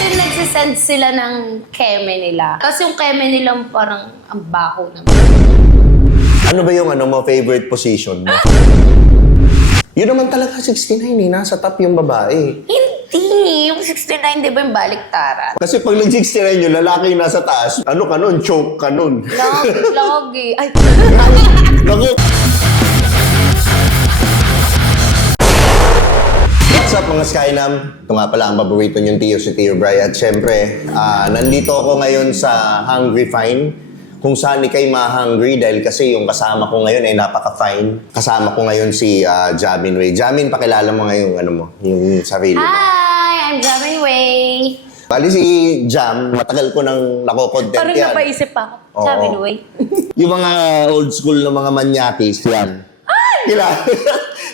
in, nagsisend sila ng keme nila. Tapos yung keme nila parang ang baho naman. Ano ba yung favorite position mo? Yun naman talaga 69 eh. Nasa top yung babae. Hindi! Yung 69, di ba yung baliktaran? Kasi pag nag-69 yung lalaki yung nasa taas, ano ka nun? Choke ka nun. Lagi. Ay, Naku! What's up mga Skynam? Ito nga pala ang paborito niyong Tio, si Tio Bry. At syempre, nandito ako ngayon sa Hungry Fine. Kung saan ikay ma-hungry dahil kasi yung kasama ko ngayon ay napaka-fine. Kasama ko ngayon si Jamin Way. Jamin, pakilala mo ngayon yung sarili mo. hi! I'm Jamin Way. Bali si Jam, matagal ko nang nako-content Parang yan. napaisip ako. Oo. Jamin Way. Yung mga old school na mga manyakis, yan.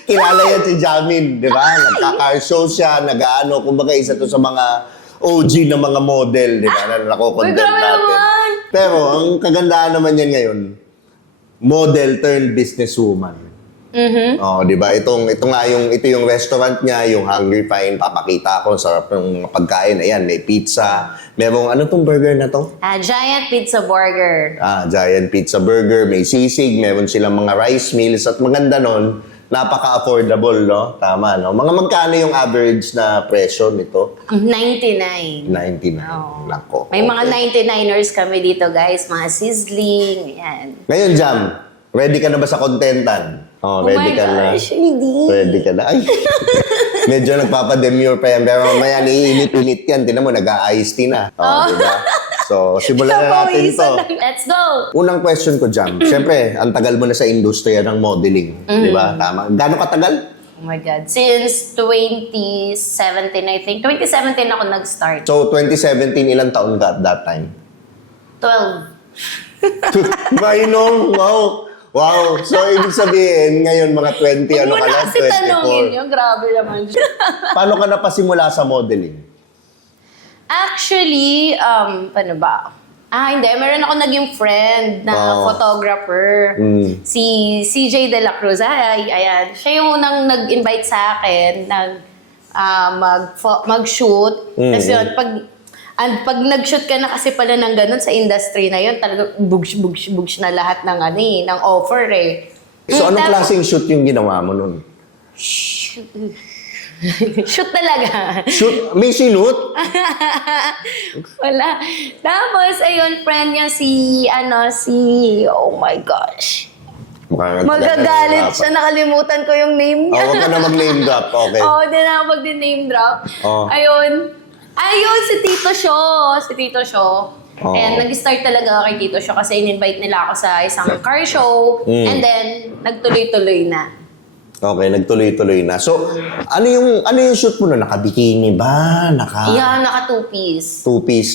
Kilala yan si Jamin, di ba? Nagka-car show siya, nag-ano, kumbaga isa to sa mga OG na mga model, di ba? Na nako-content Uy, grabe natin. naman! Pero ang kagandahan naman yan ngayon, model turned businesswoman. Mhm. Oh, di ba? Ito yung restaurant niya, yung Hungry Fine. Papakita ko, sarap ng mga pagkain. Ayan, may pizza. Merong, ano tong burger na to? Giant Pizza Burger. Giant Pizza Burger, may sisig, meron silang mga rice meals, at maganda nun, napaka-affordable, no? Tama, no? Mga magkano yung average na presyo nito? 99. 99. Oo. Nako. May mga okay. 99ers kami dito, guys. Mga sizzling, yan. Ngayon, Jam, ready ka na ba sa contentan? Oh ready my ka na? gosh, hindi. Ready ka na? Ay, medyo nagpapademure pa yan. Pero mamaya niinit-init yan. Tinan mo, nag-a-iced tea na. Oh, diba? So, simulan na natin to. Let's go! Unang question ko, Jam. Siyempre, ang tagal mo na sa industriya ng modeling. Di ba? Tama. Gano'ng katagal? Oh my God. Since 2017, I think. 2017 ako nag-start. So, 2017, ilang taon ka at that time? 12. Mainong! Wow! Wow! So, ibig sabihin, ngayon mga 20, Huwag ano mo ka na na? kasi tanongin 24. yun. Grabe naman siya. Paano ka napasimula sa modeling? Actually, paano ba? Hindi. Meron ako naging friend na photographer. Si CJ De La Cruz. Ayan. Siya yung unang nag-invite sa akin na mag-shoot. Kasi yun, pag nag-shoot ka na kasi pala ng ganun sa industry na yun, talaga bugs na lahat ng ng offer eh. So, anong klaseng shoot yung ginawa mo nun? Shoot talaga. Shoot? May sinut? Wala. Tapos, ayun, friend niya si, oh my gosh. Magagalit siya, nakalimutan ko yung name niya. Huwag ka na mag-name drop, okay. Oo, hindi na ako mag-name drop. Oh. Ayun, si Tito Sho. And nag-start talaga ako kay Tito Sho kasi in-invite nila ako sa isang car show. And then, nagtuloy-tuloy na. Okay, nagtuloy-tuloy na. So, ano yung shoot mo na? Naka-bikini ba? Yeah, naka two-piece.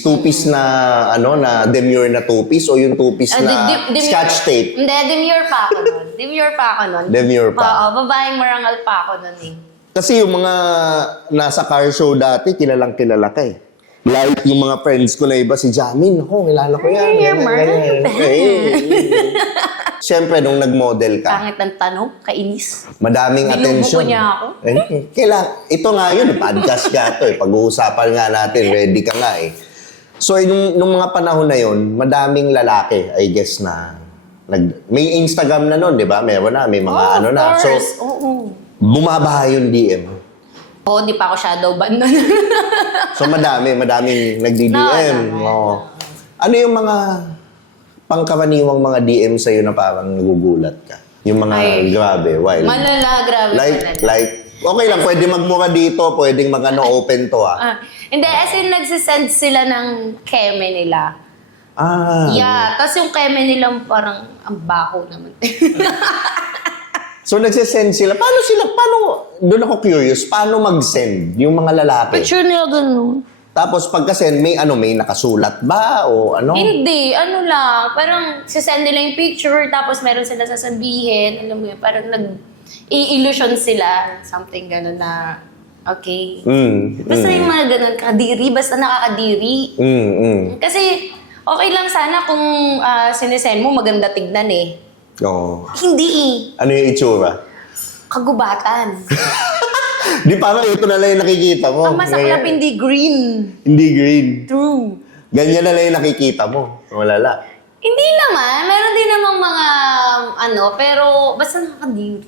Two-piece na, na demure na two-piece o yung two-piece na scotch tape? Hindi, demure pa ako nun. Demure pa? Oo, babaeng marangal pa ako nun eh. Kasi yung mga nasa car show dati, kilalang-kilala ka eh. Like yung mga friends ko na iba, si Jamin, kilala ko yan. Siyempre, nung nag-model ka, Pangit ng tanong, kainis. madaming attention. Binubo niya ako. Ito nga yun, podcast ka ito eh. Pag-uusapan nga natin, ready ka nga eh. So, nung mga panahon na yun, madaming lalaki, I guess na, may Instagram na nun, di ba? Meron na, may mga na. So, bumabaha yung DM. Oo, di pa ako shadow ban nun. So, madaming nagdi-DM. No. Ano yung mga pangkaraniwang mga DM sa'yo na parang nagugulat ka? Yung mga grabe, wild. Malala, grabe. Okay lang, pwede magmura dito, pwedeng open to Hindi, as in nagsisend sila ng keme nila. Yeah, tapos yung keme nila parang ang baho naman. So, nagsisend sila. Doon ako curious, paano mag-send yung mga lalaki? Picture nila ganun. Tapos pagka-send, may nakasulat ba o ano? Hindi, lang. Parang sisend nila yung picture, tapos meron sila sasabihin. Alam mo yun, parang nag-i-illusion sila. Something ganun na, okay. Basta yung mga ganun, kadiri, basta nakakadiri. Kasi, okay lang sana kung sinesend mo, maganda tignan eh. Oo. Hindi eh. Ano yung itsura? Kagubatan. Di parang ito na lang yung nakikita mo. Ang masaklap, Ngayon, hindi green. Hindi green. True. Ganyan na lang yung nakikita mo. Malala. Hindi naman. Meron din namang mga, pero basta nakakadiri.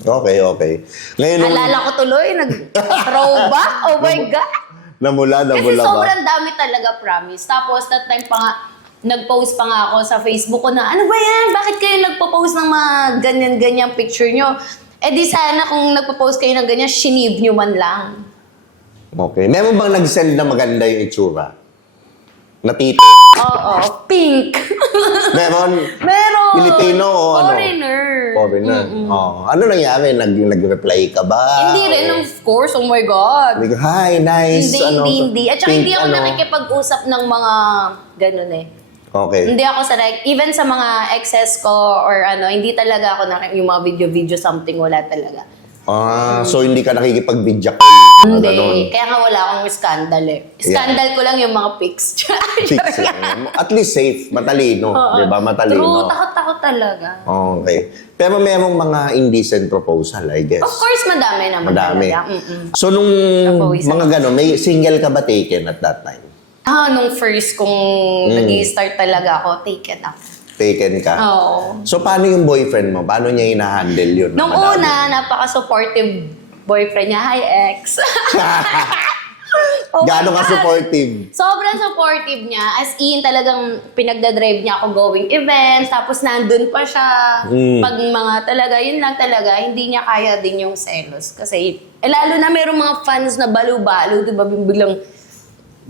Okay. Ngayon, Alala ko tuloy, nag-throwback. Oh my God. namula Kasi ba? sobrang dami talaga, promise. Tapos, that time pa nga, nag-post pa nga ako sa Facebook ko na, ano ba yan? Bakit kayo nagpo-post ng mga ganyan-ganyan picture nyo? Eh di sana kung nagpo-post kayo ng ganyan, shinib nyo man lang. Okay. Meron bang nag-send na maganda yung itsura? Na tita? Oo, pink. Meron? Meron. Pilipino o ano? Foreigner. Foreigner. Oh. Ano nangyari? Nag-reply ka ba? Hindi rin, of course. Oh my God. Like, hi, nice. Hindi. At saka pink, hindi ako nakikipag-usap ng mga ganun eh. Okay. Hindi ako sanay. Even sa mga exes ko or hindi talaga ako yung mga video-video something, wala talaga. So hindi ka nakikipag-video Hindi. Kaya nga wala akong scandal eh. Scandal ko lang yung mga pics. At least safe, matalino. Di ba? Matalino. True, takot-takot talaga. Okay. Pero merong mga indecent proposal, I guess. Of course, madami naman Madami. talaga. So nung Napawisan mga gano'n, may single ka ba taken at that time? Nung first kong nag-i-start talaga ako, taken ako. Taken ka? Oo. So paano yung boyfriend mo? Paano niya hina-handle yun? Nung Madami. una, napaka-supportive boyfriend niya. Hi, ex. Oh my Gaano ka God. supportive? Sobrang supportive niya. As in, talagang pinagdadrive niya ako going events. Tapos nandun pa siya. Pag mga talaga, yun lang talaga, hindi niya kaya din yung selos. Kasi, lalo na merong mga fans na balo-balo, di ba? Biglang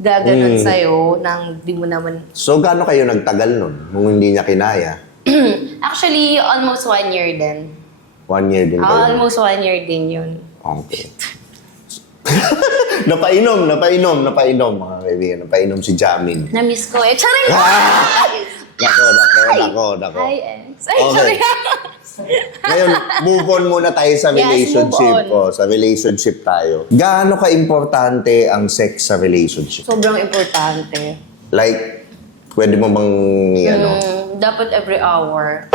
gaganon sa'yo nang di mo naman. So gaano kayo nagtagal nun? Nung hindi niya kinaya? Actually, almost 1 year din. 1 year din kayo? Almost 1 year din yun. Okay. napainom, mga kaibigan. Napainom si Jamin. Na-miss ko eh. Charing! Nako. Hi, ex. Ay, Okay. sorry. Ngayon, move on muna tayo sa Yes, relationship. move on. Sa relationship tayo. Gaano ka-importante ang sex sa relationship? Sobrang importante. Like, pwede mo bang, Dapat every hour.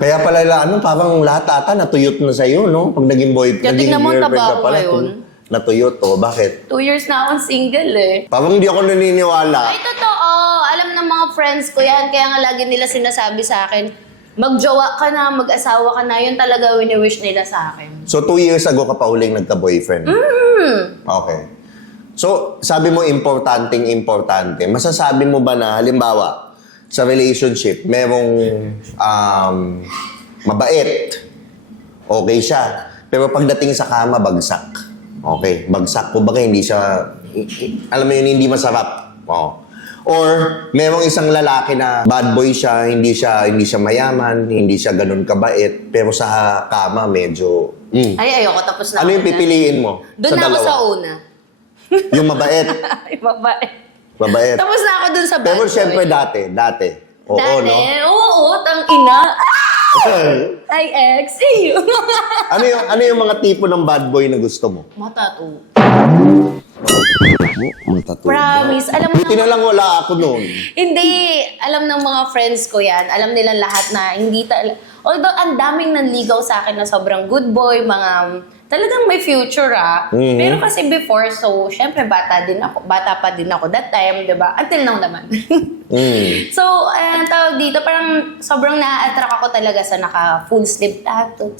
Kaya pala, parang lahat ata natuyot na sa'yo, no? Pag naging Kaya naging tignan mo, girlfriend taba ka ako pala, ngayon. natuyot, bakit? 2 years na akong single eh. Parang hindi ako naniniwala. Ay, totoo. Alam ng mga friends ko yan. Kaya nga lagi nila sinasabi sa akin, magjowa ka na, mag-asawa ka na. Yun talaga wini-wish nila sa akin. So, 2 years ago ka pa uling nagka-boyfriend? Okay. So, sabi mo importante. Masasabi mo ba na, halimbawa, sa relationship, merong mabait, okay siya. Pero pagdating sa kama, bagsak. Okay, bagsak. Kumbaga, hindi siya, alam mo yun, hindi masarap. Or, merong isang lalaki na bad boy siya, hindi siya mayaman, hindi siya ganun kabait, pero sa kama, medyo, Ay, ayoko. Tapos na ano ako yung dyan. pipiliin mo? Doon na ako dalawa? sa una. Yung mabait. Ay, babae. Mabait. Tapos na ako dun sa bad Pero boy. syempre dati. Oo, Dati, no? oo, tang ina. Ay, ex. Ew. ano yung mga tipo ng bad boy na gusto mo? Matatu. Matatu. Promise. Alam mo Buti na lang wala ako noon. Hindi. Alam ng mga friends ko yan. Alam nila lahat na hindi although ang daming nanligaw sa akin na sobrang good boy, mga talagang may future Pero kasi before, so syempre bata pa din ako that time, 'di ba? Until now naman. So, tawag dito, parang sobrang na-attract ako talaga sa naka full sleeve tattoo.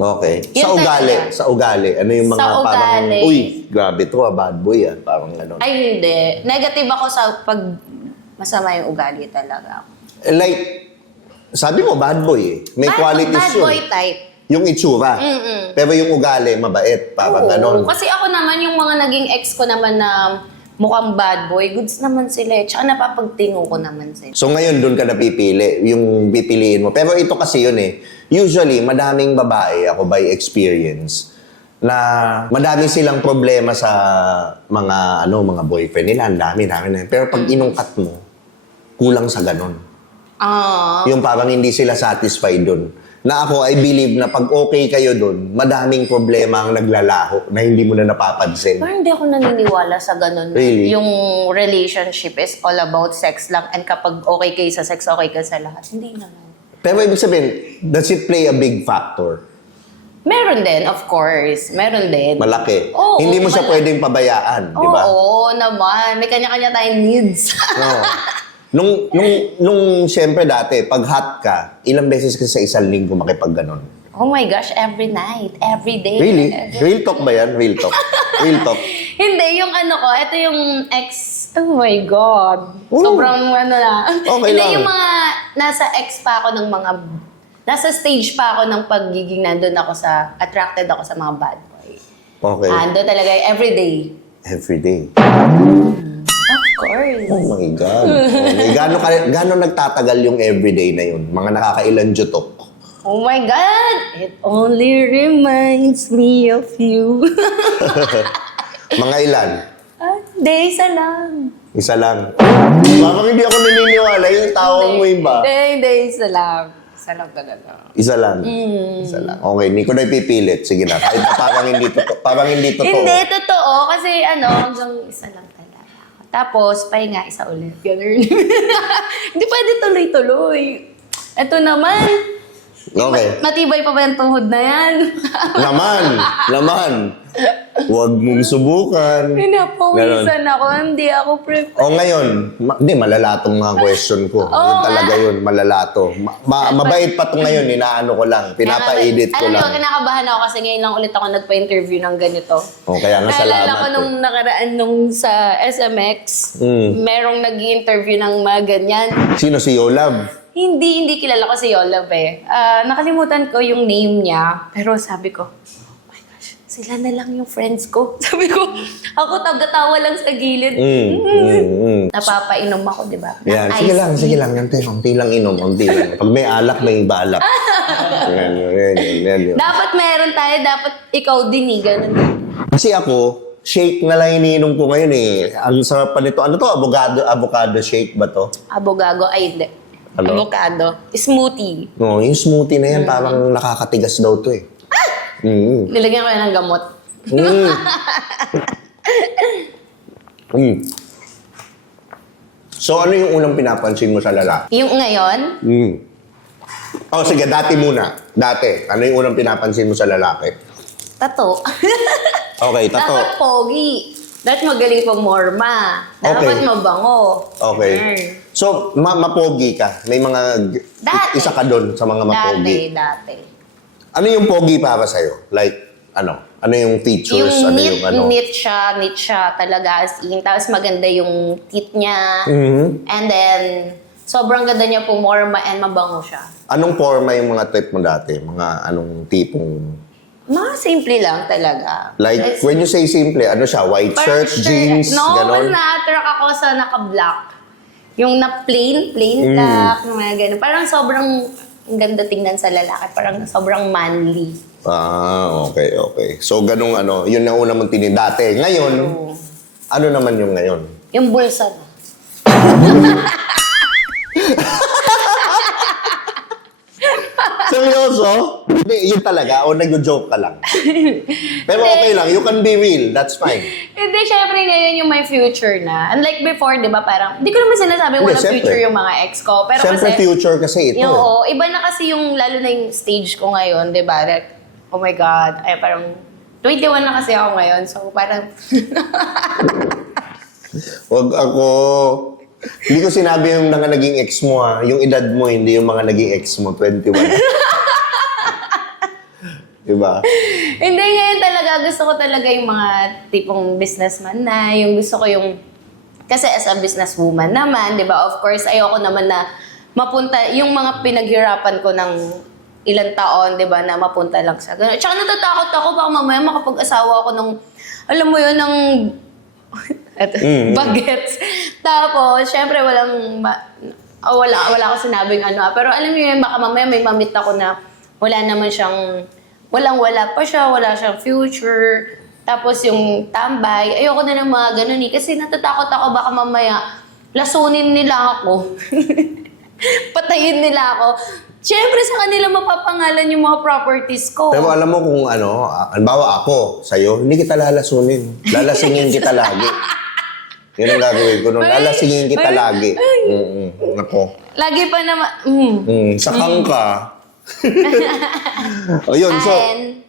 Okay. Yun Sa ugali. Ano yung mga Sa parang, ugali. uy, grabe to bad boy Parang gano'n. Ay, hindi. Negative ako sa pag masama yung ugali talaga. Like, sabi mo bad boy May qualities bad yun. boy type. Yung itsura. Pero yung ugali, mabait. Parang Oo. gano'n. Kasi ako naman, yung mga naging ex ko naman na mukhang bad boy, goods naman sila. Tsaka napapagtingo ko naman sila. So ngayon, doon ka napipili, yung pipiliin mo. Pero ito kasi yun Usually, madaming babae, ako by experience, na madami silang problema sa mga boyfriend nila. Ang dami. Pero pag inungkat mo, kulang sa ganon. Yung parang hindi sila satisfied doon. Na ako, I believe na pag okay kayo doon, madaming problema ang naglalaho na hindi mo na napapansin. Parang hindi ako naniniwala sa ganun. Really? Yung relationship is all about sex lang and kapag okay kayo sa sex, okay ka sa lahat. Hindi naman. Pero ibig sabihin, does it play a big factor? Meron din, of course. Meron din. Malaki. Oo, Hindi mo siya malaki. pwedeng pabayaan, di ba? Oo, naman. May kanya-kanya tayong needs. No. Nung siyempre dati, pag hot ka, ilang beses ka sa isang linggo makipag ganon? Oh my gosh, every night, every day. Really? Real talk ba yan? Real talk? Real talk? Hindi, yung ano ko, ito yung ex, oh my God. Ooh. Sobrang ano na. Okay Hindi, lang. yung mga, nasa ex pa ako ng mga, nasa stage pa ako ng pagiging nandun ako sa, attracted ako sa mga bad boy. Okay. Ando talaga, everyday. Every day. Of course. Oh my God. Okay. Gano'n nagtatagal yung everyday na yun? Mga nakakailan jutok? Oh my God! It only reminds me of you. Mga ilan? Day, isa lang. Isa lang. Parang hindi ako naniniwala yung tawag mo iba. Hindi, isa lang. Isa lang talaga. Isa lang. Isa lang. Okay, hindi ko na ipipilit. Sige na. Kahit na parang hindi totoo. Parang hindi totoo. Hindi, totoo. Kasi hanggang isa lang talaga. Tapos, pahinga, isa ulit. Ganun. Hindi pwede tuloy-tuloy. Ito naman. Okay. Matibay pa ba yung tuhod na yan? Laman. Huwag mong subukan. Pinapawisan ako. Hindi ako prepared. O ngayon, hindi, malalatong mga question ko. Yun talaga yun, malalato. Mabait pa to ngayon, inaano ko lang, pinapa-edit ko Alam lang. mo, kinakabahan ako kasi ngayon lang ulit ako nagpa-interview ng ganito. O, kaya nga Naalala salamat. ko nung nakaraan nung sa SMX, merong nag-interview ng mga ganyan. Sino si Yolab? Hindi kilala ko si Yolab eh. Nakalimutan ko yung name niya, pero sabi ko, oh my gosh, sila na lang yung friends ko. Sabi ko, ako tagatawa lang sa gilid. Napapainom ako, di ba? Yan, Ng sige iced lang, tea. sige lang. Unti lang inom, unti lang. Pag may alak, may balak. Yan. Dapat meron tayo, dapat ikaw din eh, ganun. Kasi ako, shake na lang iniinom ko ngayon eh. Ang sarap pa nito. Ano to? Avocado shake ba to? Abogago, ay hindi. Ano? Avocado. Smoothie. No, yung smoothie na yan, parang nakakatigas daw to eh. Nilagyan ko yan ng gamot. So, ano yung unang pinapansin mo sa lalaki? Yung ngayon, Oh, sige, dati muna. Dati, ano yung unang pinapansin mo sa lalaki? tato. Okay, tato. Dapat pogi. Dapat magaling pumorma. Dapat Okay. mabango. Okay. Mm. So, mapogi ka. May mga... Dati. Isa ka doon sa mga mapogi. Dati. Ano yung pogi para sa'yo? Like, ano? Ano yung features? Yung ano yung ano? neat siya talaga as in. Tapos maganda yung teeth niya. Mhm. And then, sobrang ganda niya pumorma and mabango siya. Anong forma yung mga type mo dati? Mga anong tipong... Mga simple lang talaga. Like, It's- when you say simple, ano siya? White parang shirt, jeans, No, mas ganon? na-attract ako sa naka-black. Yung na plain black, mga ganun. Parang sobrang ang ganda tingnan sa lalaki. Parang sobrang manly. Okay. So, ganung ano, yun ang una mong dati. Ngayon, Oo. ano naman yung ngayon? Yung bulsa na. Seryoso? Hindi, yun talaga. O nag-joke ka lang. Pero okay lang. You can be real. That's fine. Hindi, syempre ngayon yung my future na. Unlike before, di ba, parang, hindi ko naman sinasabi Hindi, walang syempre. future yung mga ex ko. Pero Siyempre, kasi, future kasi ito. yung, oo, iba na kasi yung, lalo na yung stage ko ngayon, di ba? Like, oh my God, ay parang, 21 na kasi ako ngayon. So, parang, Wag ako. Hindi ko sinabi yung mga naging ex mo ha. Yung edad mo, hindi yung mga naging ex mo. 21. Diba? hindi ngayon talaga, gusto ko talaga yung mga tipong businessman na, yung gusto ko yung, kasi as a businesswoman naman, di ba, of course, ayoko naman na mapunta, yung mga pinaghirapan ko ng ilang taon, di ba, na mapunta lang sa gano'n. Tsaka natatakot ako, baka mamaya makapag-asawa ako ng, alam mo yun, ng bagets. Tapos, syempre, wala ako sinabing ano. Pero alam mo yun, baka mamaya may mamit ako na wala naman siyang, walang-wala pa siya, wala siyang future. Tapos yung tambay, ayoko na ng mga ganun eh. Kasi natatakot ako, baka mamaya lasunin nila ako. Patayin nila ako. Siyempre, sa kanila mapapangalan yung mga properties ko. Pero alam mo kung ano, halimbawa ako, sa'yo, hindi kita lalasunin. Lalasingin kita lagi. Yun ang gagawin ko nun. Lalasingin kita lagi. Nako. Lagi pa naman, Sakang ka. O yun, so, And,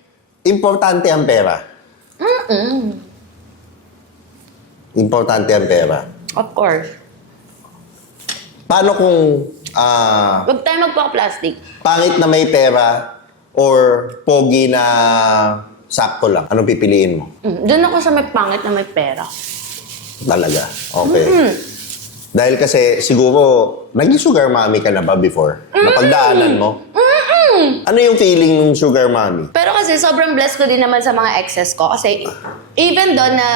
Importante ang pera. Importante ang pera. Of course. Paano kung Huwag tayo magpaka-plastic. pangit na may pera or pogi na sakto lang? Anong pipiliin mo? Doon ako sa may pangit na may pera. Talaga. Okay. Dahil kasi siguro, naging sugar mommy ka na ba before? Napagdaanan mo? Ano yung feeling ng sugar mommy? Pero kasi sobrang blessed ko din naman sa mga exes ko. Kasi even doon na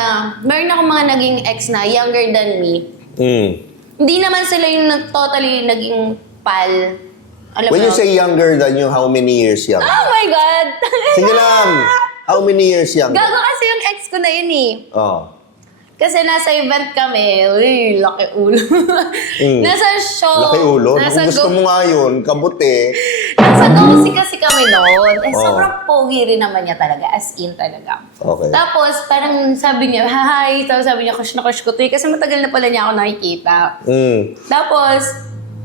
meron akong mga naging ex na younger than me, hindi naman sila yung totally naging pal. Alam When mo? you say younger than you, how many years younger? Oh my God! Sige lang! How many years younger? Gago kasi yung ex ko na yun eh. Oh. Kasi nasa event kami, uy, laki ulo. Nasa show. Laki ulo. Nasa Kung gusto mo nga yun, kabuti. Nasa Gosi kasi kami noon. Eh, Oh. sobrang pogi rin naman niya talaga. As in talaga. Okay. Tapos, parang sabi niya, hi. Tapos sabi niya, crush na crush ko to eh. Kasi matagal na pala niya ako nakikita. Tapos,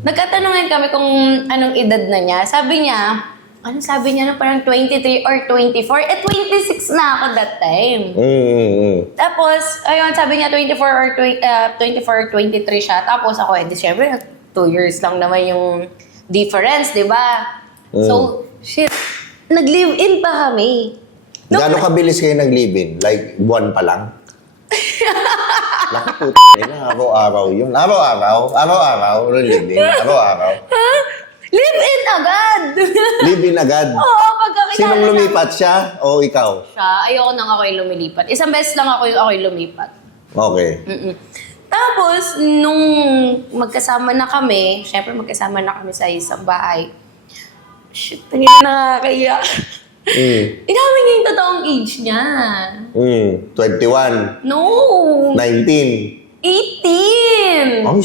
nagkatanungan kami kung anong edad na niya. Sabi niya, ano sabi niya na parang 23 or 24? Eh, 26 na ako that time. Tapos, ayun, sabi niya 24 or 23 siya. Tapos ako, di syempre, 2 years lang naman yung difference, di ba? So, shit, nag-live-in pa kami. Gaano kabilis kayo nag-live-in? Like, buwan pa lang? Laki puta nila, araw-araw yun. Araw-araw, live-in, araw-araw. Ha? Live-in agad! Live-in agad. Oo, pagkakilala Sinong na- lumipat siya o ikaw? Siya, ayoko nang ako yung lumilipat. Isang beses lang ako yung lumipat. Okay. Tapos, nung magkasama na kami, syempre magkasama na kami sa isang bahay. Shit, tingin na nakakaya. Inamin niya yung totoong age niya. 21, No! 19. 18! Ay,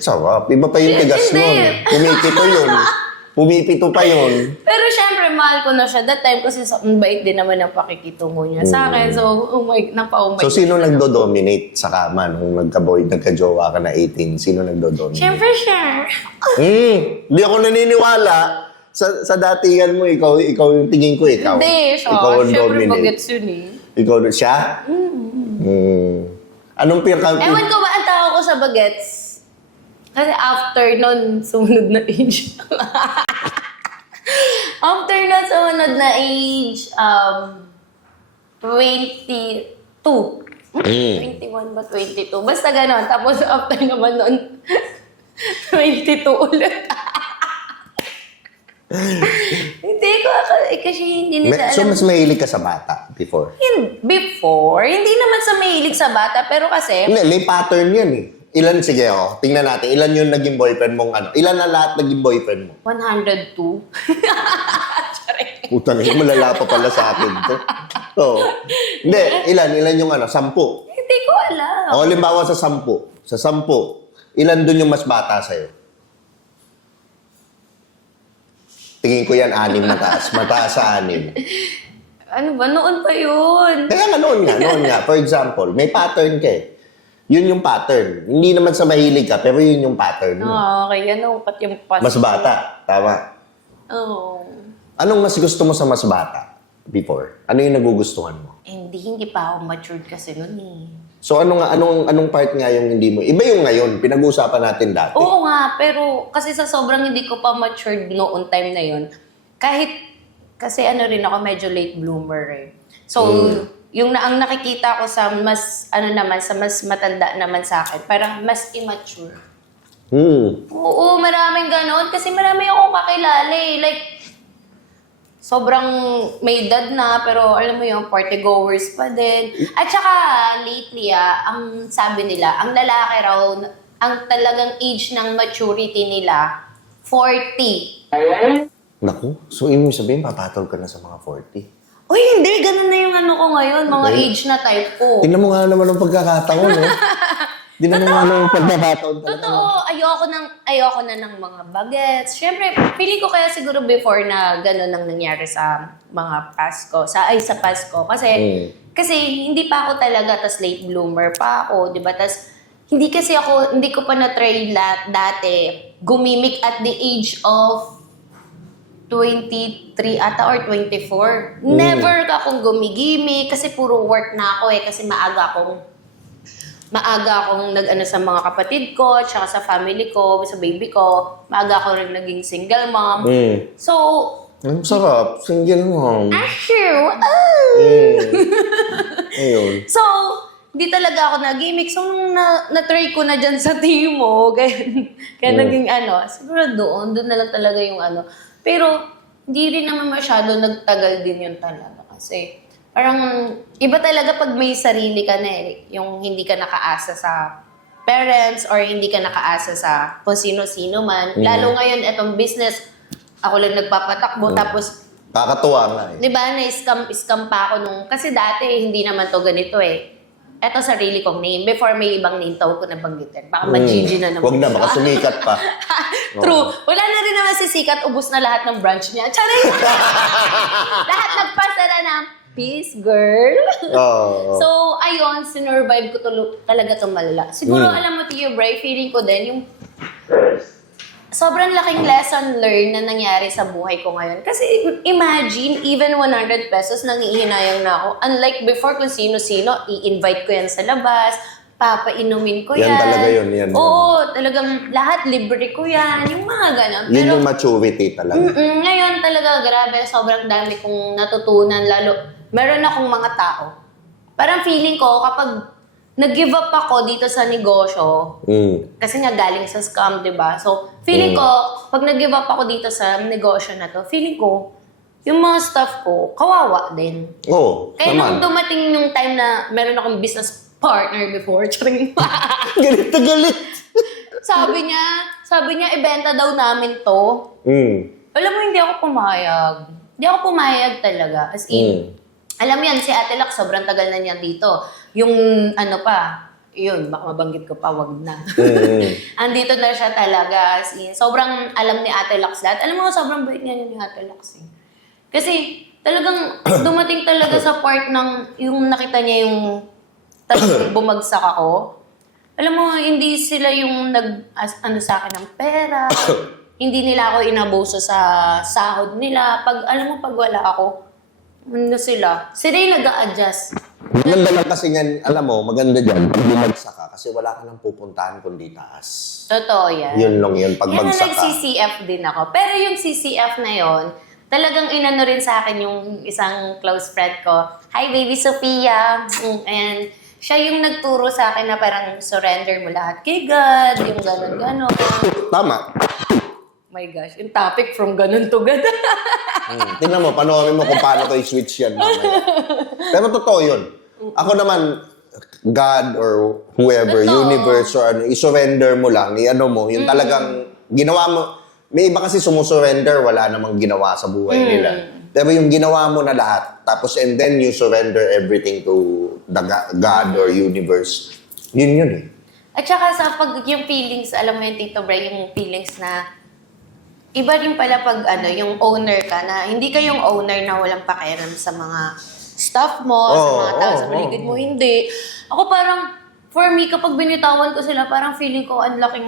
sarap. Iba pa yung tigas Hindi. nun. Pumipito yun. Pumipito pa yun. Pero syempre, mahal ko na siya. That time kasi ang bait din naman ang pakikitungo niya sa akin. So, So, sino nagdo-dominate sa kama nung nagka-jowa ka na 18? Sino nagdo-dominate? syempre siya. Hindi ako naniniwala. Sa datingan mo, ikaw yung tingin ko, ikaw. Hindi, siya. Ikaw ang Syempre, dominate. bagets yun eh. Ikaw siya? Anong pinaka... Ewan ko ba ang tawag ko sa bagets? Kasi after nun, sumunod na age. After nun, sumunod na age, 22. 21 ba? 22. Basta ganon. Tapos after naman nun, 22 ulit. Hindi ko kasi hindi nila So, alam. mas mahilig ka sa bata before? Before, hindi naman sa mahilig sa bata, pero kasi, Hindi, may pattern yan eh. Ilan, sige tingnan natin. Ilan yung naging boyfriend mong ano? Ilan na lahat naging boyfriend mo? 102. Putang ina, malala pa pala sa akin to. So, hindi, ilan yung ano? 10. Hindi ko alam. O, halimbawa sa 10. Sa 10, ilan dun yung mas bata sa'yo? Tingin ko yan 6 mataas. Mataas sa 6. Ano ba? Noon pa yun. Kaya nga, noon nga. For example, may pattern ka eh. Yun yung pattern. Hindi naman sa mahilig ka, pero yun yung pattern mo. Okay. Ano? Pati yung pas. Mas bata. Tama. Oo. Anong mas gusto mo sa mas bata before? Ano yung nagugustuhan mo? Hindi pa ako matured kasi noon eh. So anong part nga yung hindi mo? Iba yung ngayon, pinag-uusapan natin dati. Oo nga, pero kasi sa sobrang hindi ko pa matured noon time na yun, kahit, kasi ano rin ako, medyo late bloomer eh. So, ang nakikita ko sa mas, sa mas matanda naman sa akin, parang mas immature. Oo, maraming ganon. Kasi marami akong kakilala eh. Like, sobrang may edad na, pero alam mo yung party goers pa din. At saka, lately ang sabi nila, ang lalaki raw, ang talagang age ng maturity nila, 40. Naku, so ibig sabihin, papatol ka na sa mga 40. Uy, hindi. Ganun na yung ano ko ngayon. Mga Okay. age na type ko. Tingnan mo nga naman ang pagkakataon, no? Tingnan mo nga naman ang pagkakataon talaga. Totoo, ayoko na ng mga bagets. Siyempre, feeling ko kaya siguro before na gano'n ang nangyari sa mga Pasko, sa Pasko. Kasi hindi pa ako talaga, tas late bloomer pa ako, di ba? Tas hindi ko pa na-try dati gumimik at the age of 23 ata or 24. Never akong gumigimi kasi puro work na ako kasi maaga akong nag-ano sa mga kapatid ko, tsaka sa family ko, sa baby ko. Maaga ako rin naging single mom. So, Ang sarap. Single mom. sure. Ayun. So, hindi talaga ako nag-gimmick. So, nung na-try ko na dyan sa Timo, kaya naging siguro doon na lang talaga yung Pero, hindi rin naman masyado nagtagal din yun talaga. Kasi, parang, iba talaga pag may sarili ka na yung hindi ka nakaasa sa parents or hindi ka nakaasa sa kung sino-sino man. Lalo ngayon, etong business, ako lang nagpapatakbo, tapos, Kakatuwa nga di ba, na-scam pa ako kasi dati, hindi naman to ganito Eto sarili kong name. Before may ibang name tawag ko na banggitin. Baka ma-GG na naman. Huwag na, baka sumikat pa. True. Wala na rin naman sisikat. Ubus na lahat ng branch niya. Charing! Lahat nagpasara ng peace, girl. Oo. So, ayun, sinurvive ko talaga itong malala. Siguro, alam mo, Tio Bray, feeling ko din yung sobrang laking lesson learned na nangyari sa buhay ko ngayon. Kasi imagine, even 100 pesos nangihinayang na ako. Unlike before, kung sino-sino, i-invite ko yan sa labas, papainumin ko yan. Yan talaga yun, yan. Oo, talagang lahat libre ko yan. Yung mga ganun. Yun yung maturity talaga. Ngayon talaga, grabe, sobrang dami kong natutunan. Lalo, meron akong mga tao. Parang feeling ko, kapag nag-give up ako dito sa negosyo, kasi nga galing sa scam, di ba? So, feeling ko, pag nag-give up ako dito sa negosyo na to, feeling ko, yung mga staff ko, kawawa din. Oo, Kaya naman. nung dumating yung time na meron akong business partner before, charing Galit na galit. sabi niya, ibenta daw namin to. Alam mo, hindi ako pumayag. Hindi ako pumayag talaga. As in, alam mo yan, si Ate Lac, sobrang tagal na niya dito. Yung yun, baka mabanggit ko pa, wag na. Andito na siya talaga. As in, sobrang alam ni Ate Lac lahat. Alam mo, sobrang bait niya ni Ate Lac. Kasi talagang dumating talaga sa part ng yung nakita niya yung talagang bumagsak ako. Alam mo, hindi sila yung sa akin ng pera. Hindi nila ako inabuso sa sahod nila. Alam mo, pag wala ako, sila yung nag-a-adjust. Maganda lang kasi yan, alam mo, maganda dyan, pag bumagsak ka, kasi wala ka nang pupuntahan kundi taas. Totoo yan. Yun lang yun, pag Kaya bagsak ka. nag-CCF din ako. Pero yung CCF na yon, talagang inano rin sa akin yung isang close friend ko. Hi, baby Sophia. And siya yung nagturo sa akin na parang surrender mo lahat kay God, yung gano'n-gano'n. Tama. My gosh, yung topic from ganun to God. Tingnan mo, panoorin mo kung paano ko i-switch yan mamaya. Pero totoo yun. Ako naman, God or whoever, Totoo. universe or i-surrender mo lang, mo, yung talagang ginawa mo. May iba kasi sumusurrender, wala namang ginawa sa buhay nila. Pero yung ginawa mo na lahat, tapos and then you surrender everything to the God or universe, yun eh. At saka sa yung feelings, alam mo yung Tito Bray, yung feelings na iba rin pala pag yung owner ka na hindi ka yung owner na walang pakialam sa mga staff mo, sa mga tao sa paligid mo. Hindi. Ako parang, for me, kapag binitawan ko sila, parang feeling ko ang laking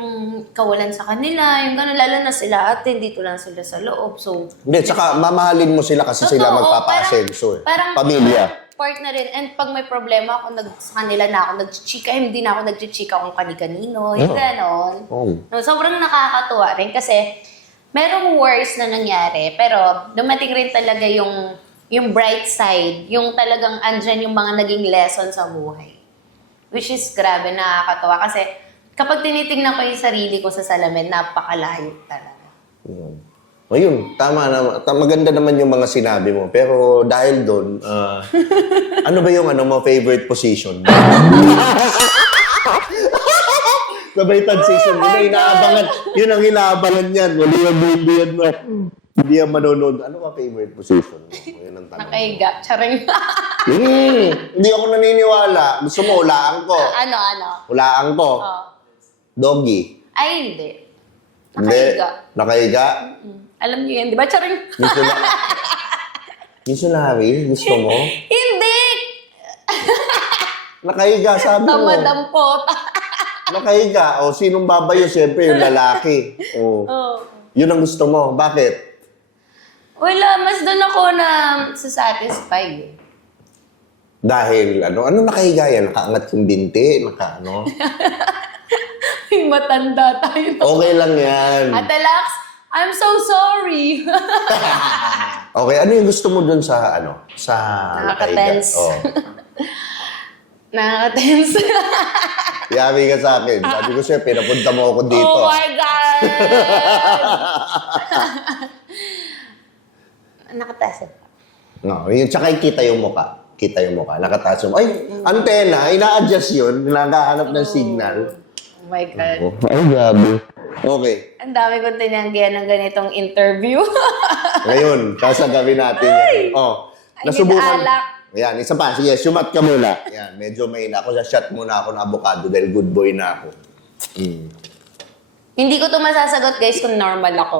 kawalan sa kanila. Yung gano'n, lalo na sila ate, dito lang sila sa loob. So, Hindi, tsaka mamahalin mo sila kasi sila magpapa-asenso. parang Pamilya. part na rin. And pag may problema ako, sa kanila na ako nag-chika, hindi na ako nag-chika kung kani-kanino. Yung gano'n. No, sobrang nakakatuwa rin kasi merong worse na nangyari, pero dumating rin talaga yung bright side, yung talagang andyan yung mga naging lesson sa buhay. Which is grabe, nakakatawa. Kasi kapag tinitingnan ko yung sarili ko sa salamin, napakalayo talaga. Ayun, tama na. Maganda naman yung mga sinabi mo. Pero dahil doon, ano ba yung favorite position? Sabay transition. Yun ang inaabangan yan. Wala yung hindi yan manonood. Ano ka favorite position mo? Yun ang tanong. Nakahiga. Charing. Hindi ako naniniwala. Gusto mo, hulaan ko. Ano? Hulaan ko. Oh. Doggy. Ay, hindi. Hindi. Nakahiga. Nakahiga? Alam niyo yan, di ba? Charing. Missionary? Gusto mo? Hindi! Nakahiga, sabi mo. Tamadampot. Nakahiga. O, sinong babayo? Siyempre, yung lalaki. O. Oh. Yun ang gusto mo. Bakit? Wala, mas doon ako na satisfy eh. Dahil, ano nakahiga yan? Nakaangat yung binti? Ano? Ay, matanda tayo. Okay lang yan. Ate Lax, I'm so sorry. Okay, ano yung gusto mo dun sa, sa Nakaka-tense. nakahiga? Oh. Nakaka-tense. Yami ka sa akin. Sabi ko siya, pinapunta mo ako dito. Oh my God! Nakatense. No, yun, tsaka kita yung mukha. Kita yung mukha. Nakataas yung, ay, antena, ina-adjust yun. Nakahanap ng signal. Oh my God. Ay, grabe. Okay. Ang dami kong tinanggihan ng ganitong interview. Ngayon, sasagawin natin yan. Oh, I need alak. Ayan, isa pa. Sige, sumat ka muna. Ayan, medyo may na ako. Sa-shot muna ako ng avocado dahil good boy na ako. Hindi ko to masasagot, guys, kung normal ako.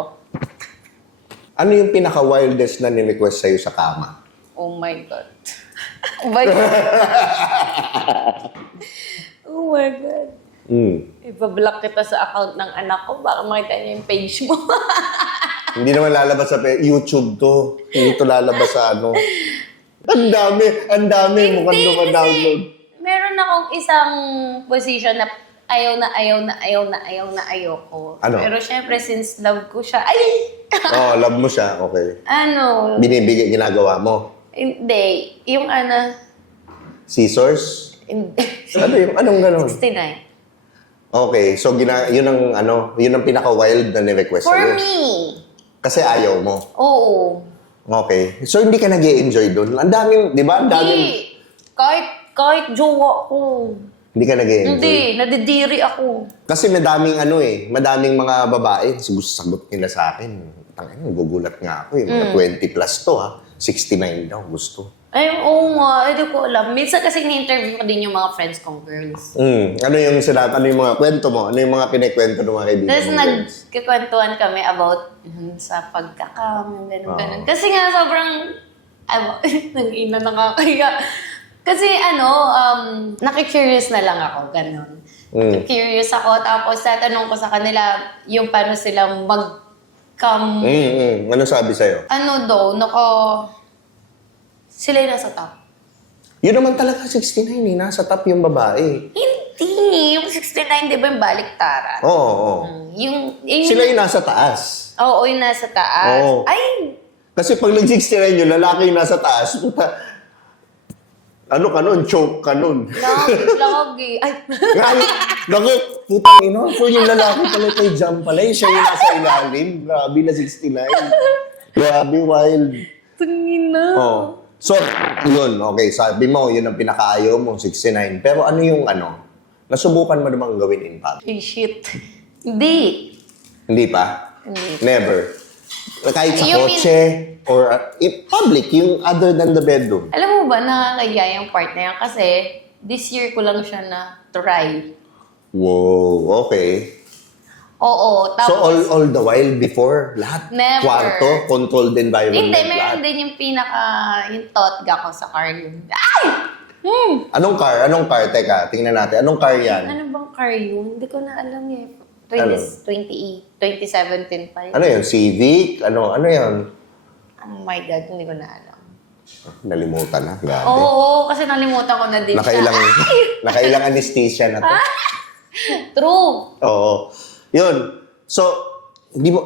Ano yung pinaka-wildest na ni-request sa'yo sa kama? Oh my God. Oh my God. Oh my God. Ipa-block kita sa account ng anak ko. Baka makita niya yung page mo. Hindi naman lalabas sa YouTube to. Hindi to lalabas sa ano. Ang dami. Mukhang dumadownload. Meron akong isang position na ayaw ko. Ano? Pero syempre, since love ko siya, ay! Oh, love mo siya. Okay. Ano? Binibigay, ginagawa mo. Hindi. Yung Scissors? hindi. Ano yung, anong ganon? 69. Okay, so yun ang pinaka-wild na ni-request For sa'yo. me. Kasi ayaw mo. Oo. Okay. So hindi ka nag-i-enjoy doon. Ang daming, di ba? Ang daming, Hindi. Kahit jowa ko. hindi ka nag-i-enjoy. Hindi. Nadidiri ako. Kasi madaming mga babae, gusto sagot nila sa akin. Tangina, gugulat nga ako. Mga 20 plus to ha. 69 daw gusto. Ay, oo nga. Hindi ko alam. Minsan kasi ni-interview ko din yung mga friends kong girls. Ano yung mga kwento mo? Ano yung mga kinikwento ng mga kaibigan Tapos mo? nagkikwentuhan kami about sa pagkakam, gano'n. Kasi nga sobrang, nang-ina nakakahiya. Kasi nakikurious na lang ako, gano'n. Curious ako, tapos tatanong ko sa kanila yung paano sila mag-come. Ano sabi sa'yo? Sila yung nasa top. Yun naman talaga 69 eh. Nasa top yung babae. Hindi. Yung 69, di ba yung baliktaran? Oo. Sila yung nasa taas. Oo, yung nasa taas. Oo. Ay! Kasi pag nag-69 yung lalaki yung nasa taas, puta, ano ka nun? Choke ka nun. Lagi. Ay! Naku, putang ino. So yung lalaki pala kay Jam pala, siya yung nasa ilalim. Grabe na 69. Grabe, wild. Tangina. Oh. So, yun, okay, sabi mo, yun ang pinakaayaw mo, 69. Pero ano yung nasubukan mo namang gawin in public? Ay, shit. Hindi. Hindi pa? Hindi. Never? Kahit sa You kotse, or in public, yung other than the bedroom? Alam mo ba, nakakaya yung part na yan kasi this year ko lang siya na try. Wow, okay. Oo, So, tapos... all the while before, lahat? Never. Kwarto, controlled environment, Hindi, lahat? meron din yung yung totga ko sa car yun. Ay! Anong car? Teka, tingnan natin. Anong car yan? Ano bang car yun? Hindi ko na alam eh. Ano? 2017 pa yun. Ano yun? Civic? Ano yun? Oh my God, hindi ko na alam. Nalimutan na. Grabe. Oo, kasi nalimutan ko na din siya. Nakailang anesthesia na to. True. Oo. Yun. So,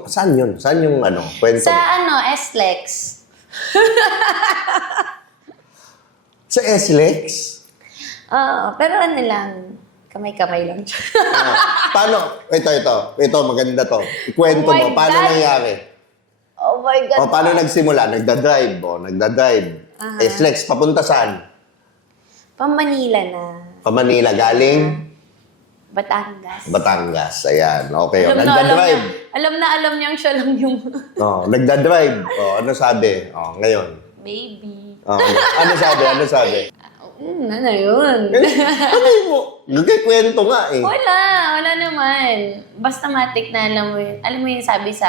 saan yun? Saan yung kwento Sa mo? SLEX. Sa SLEX? Pero lang, kamay-kamay lang siya. Paano? Ito, maganda to. Ikwento Oh my mo. Paano God. nangyari? Oh my God. Paano nagsimula? Nagdadrive. SLEX, papunta saan? Manila na. Manila, galing? Batangas. Ayan. Okay. Nagdadrive. Nagdadrive. Alam niyang siya lang yung Nagdadrive. Ano sabi? Ngayon. baby. Ano sabi? Ano yun? Ano mo? Nagkikwento nga eh. Wala naman. Basta matik na alam mo yung sabi sa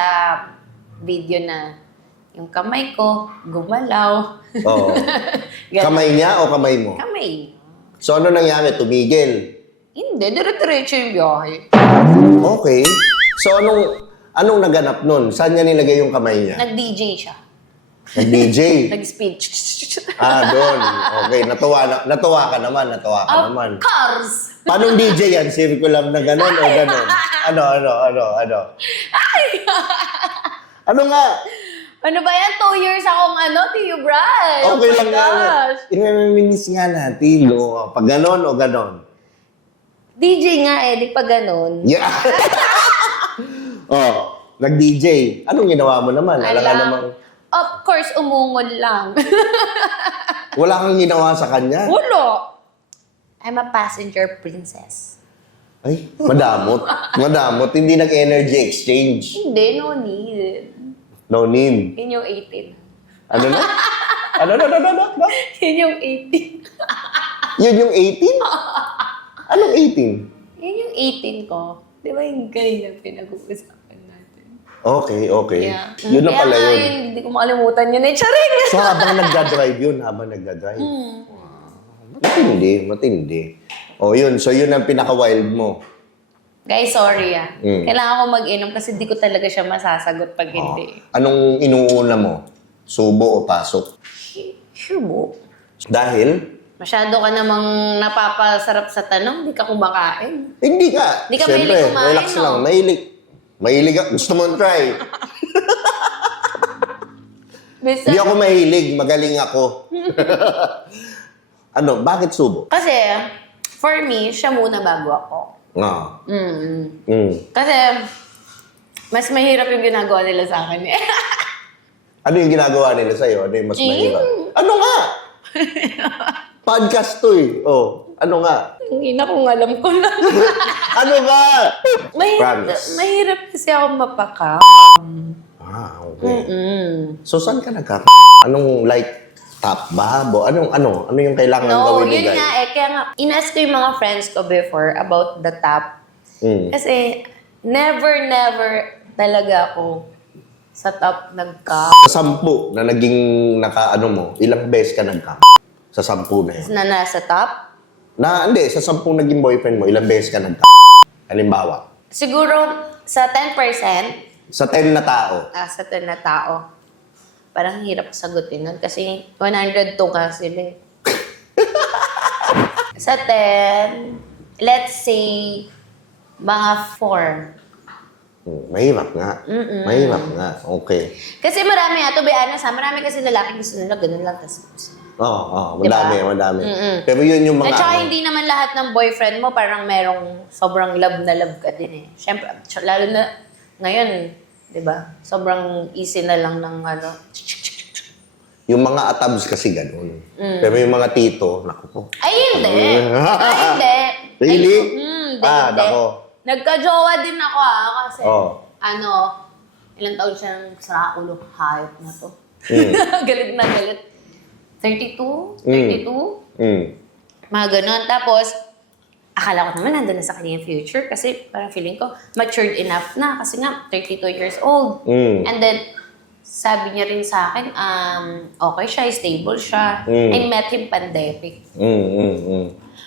video na yung kamay ko, gumalaw. Oo. Ganun. Kamay niya o kamay mo? Kamay. So ano nangyari? Tumigil? Hindi, dire-diretso yung biyahe. Okay. So anong naganap nun? Saan niya nilagay yung kamay niya? Nag-DJ siya. Nag-DJ. Nag-speech. Doon. Okay, natuwa ka naman. Of course! Paano DJ yan? Circular na gano'n o gano'n? Ano? Ano nga? Ano ba yan? 2 years akong Tio Brad. Okay Oh lang my nga. gosh. I-reminisce nga natin, no? Pag gano'n o gano'n? DJ nga di pa ganun. Yeah. Nag-DJ. Anong ginawa mo naman? Alam nga namang Of course, umungol lang. wala kang ginawa sa kanya. Wala. I'm a passenger princess. Ay, madamot. Hindi nag-energy exchange. Hindi, no need. No need. Yun yung 18. Ano na? Ano? Yun yung 18. Yun yung 18? Anong 18? Yun yung 18 ko. Di ba yung ganyan pinag-uusapan natin? Okay. Yeah. Yun na pala Kaya nga yun. Hindi ko makalimutan yun. Charing! So habang nagdadrive yun, Matindi. Yun. So yun ang pinaka-wild mo. Guys, sorry Mm. Kailangan ko mag-inom kasi di ko talaga siya masasagot pag hindi. Anong inuuna mo? Subo o pasok? Sure mo. Dahil? Masyado ka namang napapasarap sa tanong, di ka kumakain. Hindi ka. Hindi ka Siyempre, mahilig kumain, relax no? lang. Mahilig ka. Gusto mo try. Bisa, Hindi ako mahilig. Magaling ako. Bakit subo? kasi, for me, siya muna bago ako. Kasi, mas mahirap yung ginagawa nila sa akin eh. Ano yung ginagawa nila sa'yo? Ano yung mas mahirap? Ano nga? Podcast to eh. Ano nga? Hindi na kung alam ko na. Ano nga? Mahirap, mahirap kasi ako mapaka. Okay. So, saan ka Anong like, top ba? Ano yung kailangan No, gawin ni yun guy? nga Kaya nga, inask ko yung mga friends ko before about the top. Kasi, never talaga ako sa top nagka. Sa 10 na naging mo, ilang beses ka sa 10 na yun? Na nasa top. Hindi, sa 10 naging boyfriend mo, ilang beses ka Halimbawa, Siguro, sa 10%, sa 10 na tao. sa 10 na tao, parang hirap sagutin nun kasi 102 ka sila eh. Sa 10, let's say, mga 4. Mahirap nga. Mahirap nga. Okay. Kasi marami to be honest marami kasi lalaki gusto nila ganun lang. Madami. Pero yun yung mga At saka hindi naman lahat ng boyfriend mo parang merong sobrang love na love ka din eh. Siyempre, lalo na ngayon, di ba? Sobrang easy na lang ng Yung mga atabs kasi ganun. Pero yung mga tito, naku po. Ay, hindi. Hindi. Really? Hindi. Nako. Nagka-jowa din ako kasi Oh. ilang taon siyang sa ulo, hayop na to. Galit na galit. 32? 32? Mga ganun. Tapos, akala ko naman nandun na sa kanya yung future kasi parang feeling ko matured enough na kasi nga 32 years old. And then, sabi niya rin sa akin, okay siya, stable siya. I met him pandemic.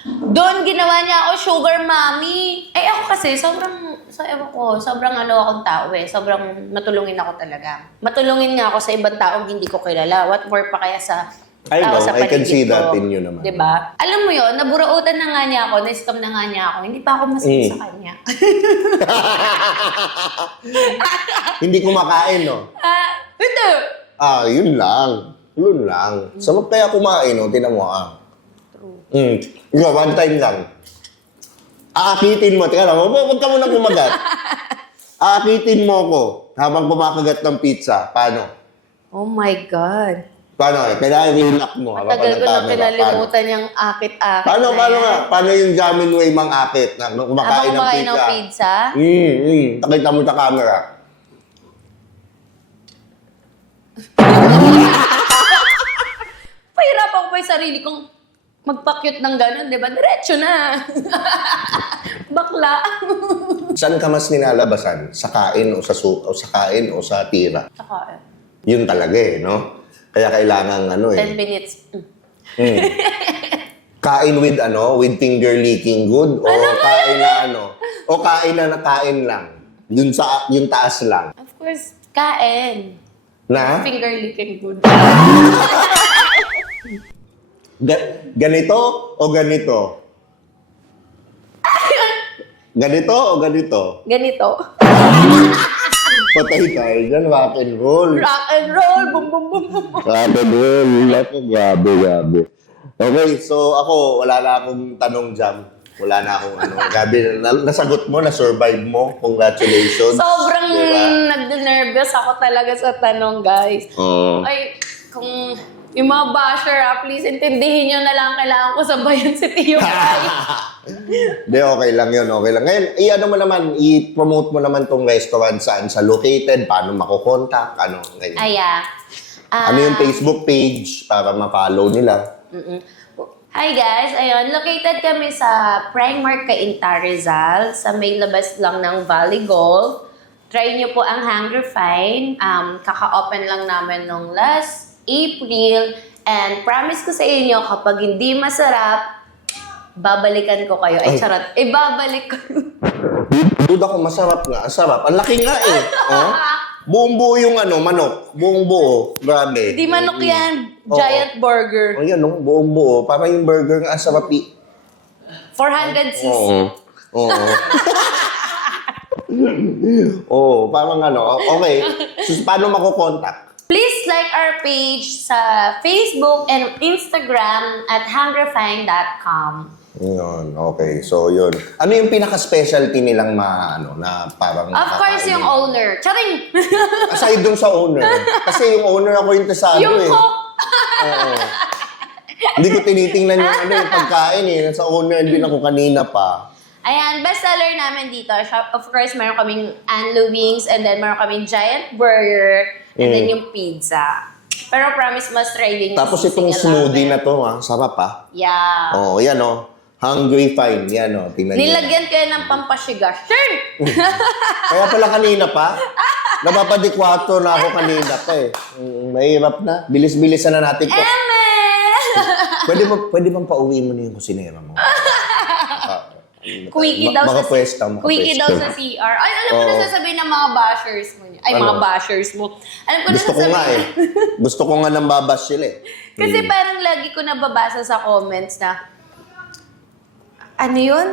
Doon ginawa niya ako sugar mommy. Ay ako kasi sobrang akong tao eh. Sobrang matulungin ako talaga. Matulungin nga ako sa ibang taong hindi ko kilala. What more pa kaya sa tao sa I can paligid see ko. that in you naman. Diba? Alam mo yun, naburautan na nga niya ako, na-scam na nga niya ako, hindi pa ako masaya sa kanya. Hindi kumakain, no? Ito! Yun lang. Yun lang. Sa kaya kumain, no? Tinan mo, one time lang. Aakitin mo. Teka lang, huwag ka muna kumagat. Aakitin mo ko habang kumakagat ng pizza. Paano? Oh my God. Paano? Kailangan i-lock mo. Matagal ko na pinalimutan yung akit-akit Paano? na Paano yan. nga? Paano yung jamin way mang akit na kumakain Habang ng kumakain pizza? ng pizza? Takita mo sa camera. Pahirapan ko pa yung sarili kong magpakyut ng gano'n, di ba? Diretso na. Bakla. Saan ka mas ninalabasan? Sa kain o sa kain o sa tira? Saka, Yun talaga no? Kaya kailangan 10 minutes. Kain with with finger licking good o kain na o kain na nakain lang. Yung taas lang. Of course, kain. Na? Finger licking good. Ganito o ganito? Ganito o ganito? Ganito. Patay tayo dyan, rock and roll. Rock and roll! Boom, boom, boom, boom. Rock and roll. Grabe. Okay, so ako, wala na akong tanong dyan. Wala na akong ano. Gabi, nasagot mo, na-survive mo. Congratulations. Sobrang Diba? nag-nervous ako talaga sa tanong, guys. Oo. Ay, kung yung mga basher, please intindihin nyo na lang. Kailangan ko sabayan si Tio Kai. Hindi, okay lang yun, okay lang. Ngayon, i-ano mo naman, i-promote mo naman tong restaurant saan sa located, paano makukontak, ano, ganyan. Ano yung Facebook page para ma-follow nila? Hi guys, ayun, located kami sa Primark Cainta, Rizal, sa may labas lang ng Valley Golf. Try nyo po ang Hungry Fine. Kaka-open lang namin nung last April. And promise ko sa inyo, kapag hindi masarap, babalikan ko kayo. Ay, charot. Babalik ko. Duda ko, masarap nga. Ang sarap. Ang laki nga eh. Oh? Buong buo yung ano, manok. Buong buo. Grabe. Di manok yan. Giant burger. Oh, yan, no? Buong buo. Parang yung burger nga, ang sarap. 400cc. Oo. Oo, parang ano. Okay. So, paano makukontak? Please like our page sa Facebook and Instagram at hungryfine.com. Yun, okay. So, yun. Ano yung pinaka-specialty nilang na parang... Of course, yung owner. Charing! Aside dun sa owner. Kasi yung owner ako yung tesado Yung eh. cook! Oo. Hindi ko tinitingnan yung pagkain eh. Sa owner din ako kanina pa. Ayan, bestseller namin dito. Of course, meron kaming Anlo Wings and then meron kaming Giant Burger and then yung pizza. Pero promise, must try din yung Tapos sisig itong na smoothie laban. na to, sarap ah. Yeah. Oh, yan oh. Hungry Fine. Yan oh. Tingnan niyo. Nilagyan ko yan ng pampasiga. Sure! Kaya pala kanina pa. Napapadikwato na ako kanina pa eh. Mahirap na. Bilis-bilisan na natin to. Eme! Pwede bang pauwi mo na yung kusinera mo? Quickie daw sa Makapwesta. Quickie daw sa CR. Ay, alam ko na Oo. sasabihin ng mga bashers mo. Ay, Ano? mga bashers mo. Alam ko na Gusto ko sasabihin. nga eh. Gusto ko nga nang babas sila eh. Kasi parang lagi ko nababasa sa comments na, ano yun?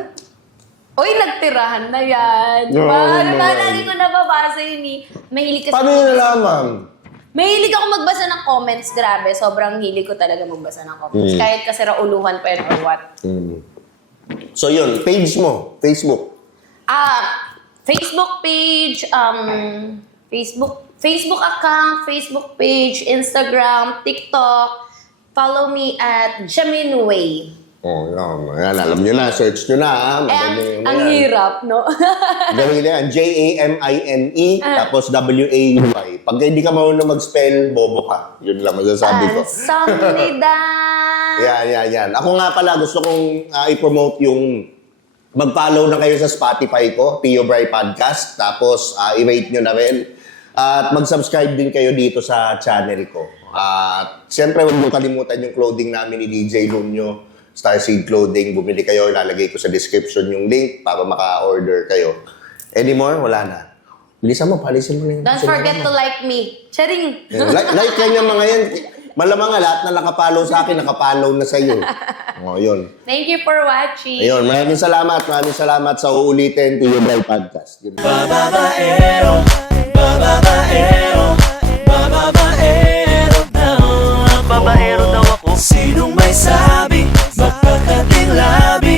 Uy, nagtirahan na yan. Oo, Parang naman. lagi ko nababasa yun eh. Mahilig kasi. Paano yun nalaman? Mahilig ako magbasa ng comments, grabe. Sobrang hilig ko talaga magbasa ng comments. Kahit kasi rauluhan pa yun or what. So yun, page mo, Facebook. Facebook page, Facebook account, Facebook page, Instagram, TikTok. Follow me at Jaminway. Oh, yan. Alam nyo na, search nyo na ha. And ang hirap, no? Gawin na yan, Jamine, tapos W-A-Y. Pag hindi ka marunong mag-spell, bobo ka. Yun lang masasabi ko. Samnida! Yan. Ako nga pala, gusto kong i-promote yung mag-follow na kayo sa Spotify ko, Tio Bray Podcast. Tapos, i-rate nyo na rin. At mag-subscribe din kayo dito sa channel ko. At siyempre, huwag mo kalimutan yung clothing namin ni DJ Lunyo, Starseed Clothing. Bumili kayo, lalagay ko sa description yung link para maka-order kayo. Anymore? Wala na. Bilisan mo, palisin mo na yun. Don't forget to like me. Charing! Like yan yung mga yan. Malamang nga, lahat na nakapollow sa akin, nakapollow na sa iyo. O, yun. Thank you for watching. Ayun, maraming salamat sa uulitin Tio Bray Podcast. Yun. Babaero, babaero, babaero daw ako. Babaero daw ako. Sinong may sabi, magkakating labi.